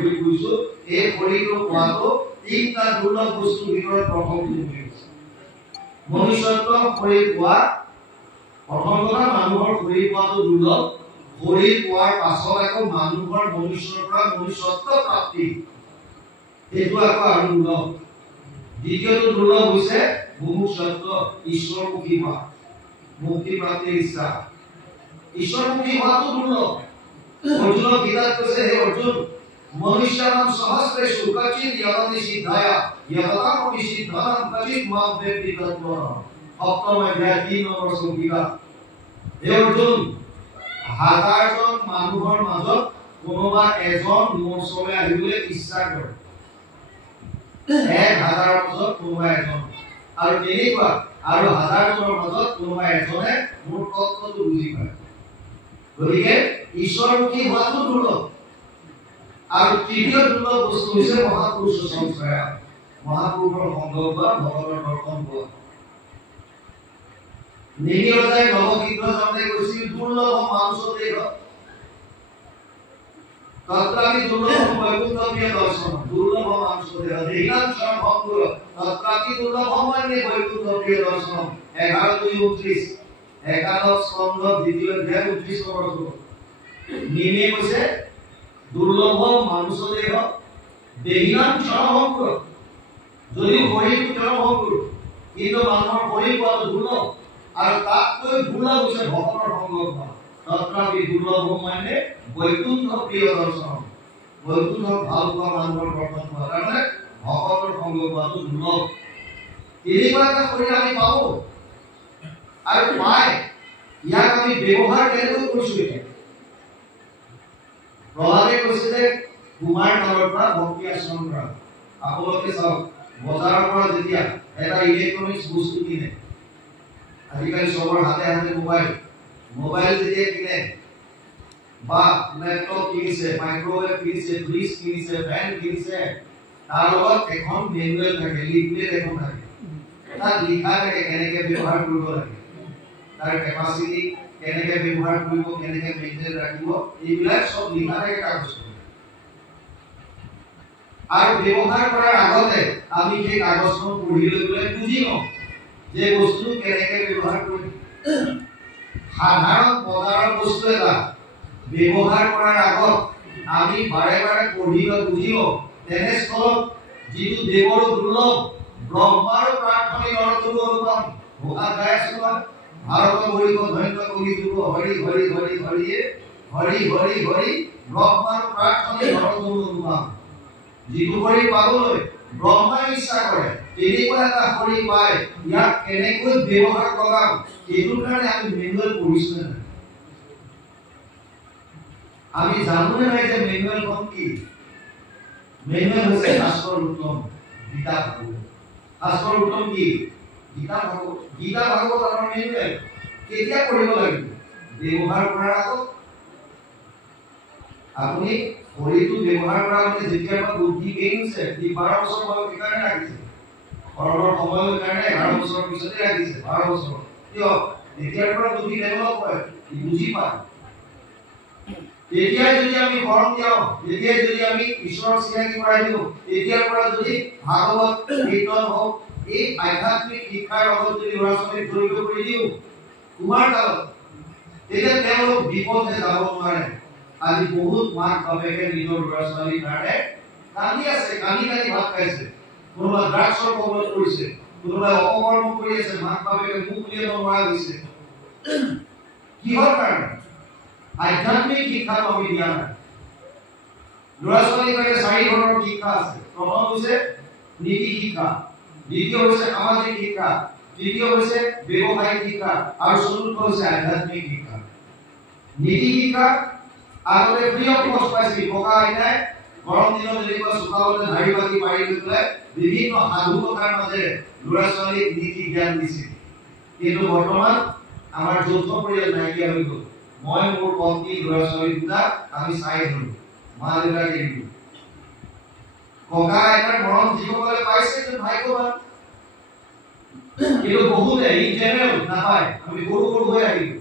ঘূৰি ফুৰিছো এই শৰীৰটো পোৱাটো তিনিটা দুৰ্লভ বস্তুৰ ভিতৰত প্ৰথমটো হৈছে মনুষ্যত্ব শৰীৰ পোৱা প্ৰথম কথা মানুহৰ শৰীৰ পোৱাটো দুৰ্লভ শৰীৰ পোৱাৰ পাছত আকৌ মানুহৰ মনুষ্যৰ পৰা মনুষ্যত্ব প্ৰাপ্তি এইটো আকৌ আৰু দুৰ্লভ দ্বিতীয়টো দুৰ্লভ হৈছে মুমুক্ষত্ব ঈশ্বৰমুখী হোৱা মুক্তি প্ৰাপ্তিৰ ইচ্ছা ঈশ্বৰমুখী হোৱাটো দুৰ্লভ অৰ্জুন গীতাত কৈছে হে অৰ্জুন মনুষ্যানাম সহস্ৰেষু কচিৎ য়ততি সিদ্ধায়া য়ততাপি সিদ্ধানাম কচিৎ মাম বেত্তি তত্ত্বম সপ্তম অধ্যায় 3 নম্বৰ শ্লোকা হে অৰ্জুন হাজাৰজন মানুহৰ মাজত কোনোবা এজন মোৰ ওচৰলৈ আহিবলৈ ইচ্ছা কৰে 1000ৰ মাজত কোনোবা এজন আৰু তেনেকুৱা আৰু হাজাৰজনৰ মাজত কোনোবা এজনে মোৰ তত্ত্বটো বুজি পায় গতিকে ঈশ্বৰমুখী হোৱাটো দুৰ্লভ আৰু তৃতীয় দুৰ্লভ বস্তু হৈছে মহাপুৰুষ সংস্কাৰ মহাপুৰুষৰ সংগ বা ভগৱানৰ দৰ্শন পোৱা নিগিৰজাই নৱগীত জনে কৈছিল দুৰ্লভ মানসতে তত্ৰাপি দুৰ্লভ বৈকুণ্ঠপ্ৰিয় দৰ্শন দুৰ্লভ মানসতে দেহিনাম ভঙ্গ তত্ৰাপি দুৰ্লভ মানে বৈকুণ্ঠপ্ৰিয় দৰ্শন 11:29 একাদশ স্কন্ধ দ্বিতীয় অধ্যায় 29 নম্বৰ শ্লোক নিমে কৈছে দুৰ্লভ মানসতে দেহিনাম ভঙ্গ যদিও শৰীৰটো ভঙ্গ কিন্তু মানুহৰ শৰীৰ পোৱাটো দুৰ্লভ আৰু তাতকৈ দুৰ্লভ হৈছে ভগৱানৰ সংগ পোৱা তত্ৰাপি দুৰ্লভ মানে বৈকুণ্ঠ প্ৰিয় দৰ্শন বৈকুণ্ঠ ভাল পোৱা মানুহৰ দৰ্শন পোৱা কাৰণে ভগৱানৰ সংগ পোৱাটো দুৰ্লভ এনেকুৱা এটা শৰীৰ আমি পাব আৰু পাই ইয়াক আমি ব্যৱহাৰ কেনেকৈ কৰিছো এতিয়া প্ৰহ্লাদে কৈছে যে কুমাৰ কালৰ পৰা ভক্তি আচৰণ কৰা আপোনালোকে চাওক বজাৰৰ পৰা যেতিয়া এটা ইলেক্ট্ৰনিক্স বস্তু কিনে আজিকালি সবৰ হাতে হাতে মোবাইল যেতিয়া কিনে বা ল্যাপটপ কিনিছে মাইক্ৰোওয়েভ কিনিছে ফ্ৰিজ কিনিছে ফ্যান কিনিছে তাৰ লগত এখন মেনুৱেল থাকে লিফলেট এখন থাকে তাত লিখা থাকে কেনেকৈ ব্যৱহাৰ কৰিব লাগে তাৰ কেপাসিটি কেনেকৈ ব্যৱহাৰ কৰিব কেনেকৈ মেইনটেইন ৰাখিব এইবিলাক সব লিখা থাকে কাগজত আৰু ব্যৱহাৰ কৰাৰ আগতে আমি সেই কাগজখন পঢ়ি লৈ বুজি লওঁ যে বস্তু কেনেকৈ ব্যৱহাৰ কৰিম সাধাৰণ বজাৰৰ বস্তু এটা ব্যৱহাৰ কৰাৰ আগত আমি বাৰে বাৰে পঢ়ি লৈ বুজি লওঁ তেনেস্থলত যিটো দেৱৰ দুৰ্লভ ব্ৰহ্মাৰ প্ৰাৰ্থনী নৰতৰু অনুপম ভোগাত গাই আছো ভাৰত বৰিব ধন্য কৰি দিব হৰি হৰি হৰি হৰিয়ে হৰি হৰি হৰি ব্ৰহ্মাৰ প্ৰাৰ্থনী নৰতৰু অনুপম যিটো কৰি পাবলৈ ব্ৰহ্মাই ইচ্ছা কৰে তেনেকুৱা এটা শৰীৰ পায় ইয়াক কেনেকৈ ব্যৱহাৰ কৰাম এইটোৰ কাৰণে আমি মেনুৱেল পঢ়িছো না আমি জানোনে নাই যে মেনুৱেলখন কি মেনুৱেল হৈছে শাস্ত্ৰৰ উত্তম গীতা ভাগৱত শাস্ত্ৰৰ উত্তম কি গীতা ভাগৱত আমাৰ মেনুৱেল কেতিয়া পঢ়িব লাগিব ব্যৱহাৰ কৰাৰ আগত আপুনি শৰীৰটো ব্যৱহাৰ কৰা মানে যেতিয়াৰ পৰা বুদ্ধি গেইনছে 12 বছৰ বয়স কাৰণে ৰাখিছে ঘৰৰ সময়ৰ কাৰণে 11 বছৰৰ পিছতে ৰাখিছে 12 বছৰ কিয় যেতিয়াৰ পৰা বুদ্ধি ডেভেলপ হয় বুজি পায় তেতিয়াই যদি আমি শৰণ দিওঁ তেতিয়াই যদি আমি ঈশ্বৰৰ চিনাকি কৰাই দিওঁ তেতিয়াৰ পৰা যদি ভাগৱত কীৰ্তন হওক এই আধ্যাত্মিক শিক্ষাৰ লগত যদি ল'ৰা ছোৱালীক জড়িত কৰি দিওঁ কুমাৰ কালত তেতিয়া তেওঁলোক বিপথে যাব নোৱাৰে আজি বহুত মাক বাপেকে নিজৰ ল'ৰা ছোৱালীৰ কাৰণে কান্দি আছে কান্দি ভাত খাইছে কোনোবা ড্ৰাগছৰ কবলত পৰিছে কোনোবা অপকৰ্ম কৰি আছে মাক বাপেকে মুখ উলিয়াব নোৱাৰা হৈছে কিহৰ কাৰণে আধ্যাত্মিক শিক্ষা আমি দিয়া নাই ল'ৰা ছোৱালীৰ কাৰণে 4 ধৰণৰ শিক্ষা আছে প্ৰথম হৈছে নীতি শিক্ষা দ্বিতীয় হৈছে সামাজিক শিক্ষা তৃতীয় হৈছে ব্যৱসায়িক শিক্ষা আৰু চতুৰ্থ হৈছে আধ্যাত্মিক শিক্ষা নীতি শিক্ষা আগতে প্ৰিয় পোষ্ট পাইছিল ককা আইতাই গৰম দিনত যেনেকুৱা চোতালতে ধাৰি বাকি পাৰি লৈ পেলাই বিভিন্ন সাধু কথাৰ মাজেৰে ল'ৰা ছোৱালীক নীতি জ্ঞান দিছিল কিন্তু বৰ্তমান আমাৰ যৌথ পৰিয়াল নাইকিয়া হৈ গ'ল মই মোৰ পত্নী ল'ৰা ছোৱালী দুটা আমি চাই ধৰো মা দেউতাক এৰিলো ককা আইতাৰ মৰম যিসকলে পাইছে যে ভাগ্যৱান কিন্তু বহুতে ইন জেনেৰেল নাপায় আমি সৰু হৈ আহিলো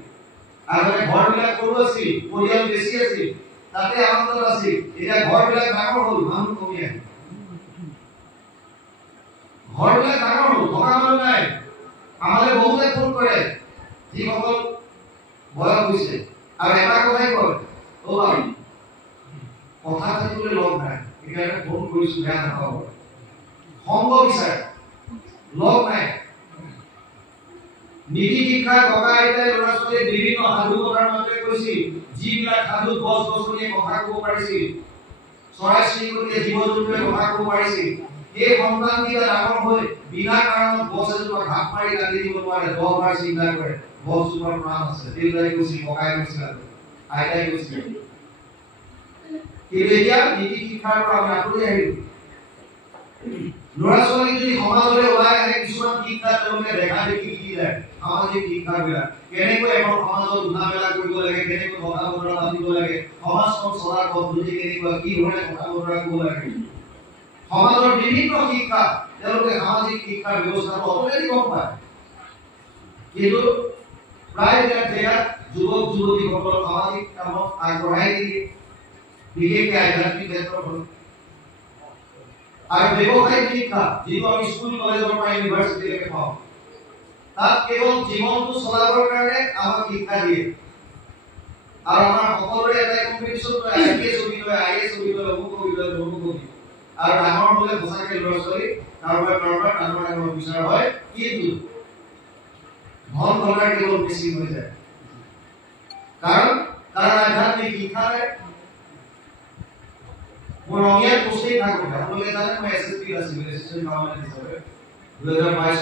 আগতে ঘৰবিলাক সৰু আছিল পৰিয়াল বেছি আছিল তাতে আনন্দ আছিল এতিয়া ঘৰবিলাক ডাঙৰ হ'ল মানুহ কমি আহিল ঘৰবিলাক ডাঙৰ হ'ল থকা মানুহ নাই আমালে বহুতে ফোন কৰে যিসকল বয়স হৈছে আৰু এটা কথাই কয় অ আমি কথা থাকিলে লগ নাই সেইকাৰণে ফোন কৰিছো বেয়া নাপাব সংগ বিচাৰে লগ নাই নীতি শিক্ষাৰ ককা আইতাই ল'ৰা ছোৱালীক বিভিন্ন সাধু কথাৰ মাজতে কৈছিল যিবিলাক সাধু গছ গছনিয়ে কথা ক'ব পাৰিছিল চৰাই চিৰিকটিয়ে জীৱ জন্তুৱে কথা ক'ব পাৰিছিল এই সন্তানকেইটা ডাঙৰ হৈ বিনা কাৰণত গছ এজোপা ঘাপ মাৰি কাটি দিব নোৱাৰে 10 বাৰ চিন্তা কৰে গছজোপাৰ প্ৰাণ আছে দেউতাই কৈছিল ককাই কৈছিল আইতাই কৈছিল কিন্তু এতিয়া নীতি শিক্ষাৰ পৰা আমি আঁতৰি আহিলো ল'ৰা ছোৱালী যদি সমাজলৈ ওলাই আহে কিছুমান শিক্ষা তেওঁলোকে দেখা দেখি শিকি যায় সামাজিক শিক্ষাবিলাক কেনেকৈ এখন সমাজত উঠা মেলা কৰিব লাগে কেনেকৈ কথা বতৰা পাতিব লাগে সমাজখন চলাৰ পদ্ধতি কেনেকুৱা কি ধৰণে কথা বতৰা কৰিব লাগে সমাজৰ বিভিন্ন শিক্ষা তেওঁলোকে সামাজিক শিক্ষাৰ ব্যৱস্থাটো অতৰেদি গম পায় কিন্তু প্ৰায় জেগাত যুৱক যুৱতীসকলক সামাজিক কামত আগবঢ়াই দিয়ে বিশেষকৈ আধ্যাত্মিক ক্ষেত্ৰত আৰু ব্যৱসায়িক শিক্ষা যিটো আমি স্কুল কলেজৰ পৰা ইউনিভাৰ্চিটিলৈকে পাওঁ তাত কেৱল জীৱনটো চলাবৰ কাৰণে আমাক শিক্ষা দিয়ে আৰু আমাৰ সকলোৰে এটা কম্পিটিশ্যন আইএএছ হবি লয় আইএছ হবি লয় অমুক হবি লয় তমুক হবি আৰু ডাঙৰ হ'লে সঁচাকে ল'ৰা ছোৱালী কাৰোবাৰ ডাঙৰ বিচাৰ হয় কিন্তু ধন টকাৰ কেৱল বেছি হৈ যায় কাৰণ তাৰ আধ্যাত্মিক শিক্ষা নাই মই ৰঙিয়াত পোষ্টেই থাকোঁ আপোনালোকে জানে মই এছএছপি আছিলোঁ এছিষ্টেণ্ট গভৰ্ণমেণ্ট হিচাপে 2022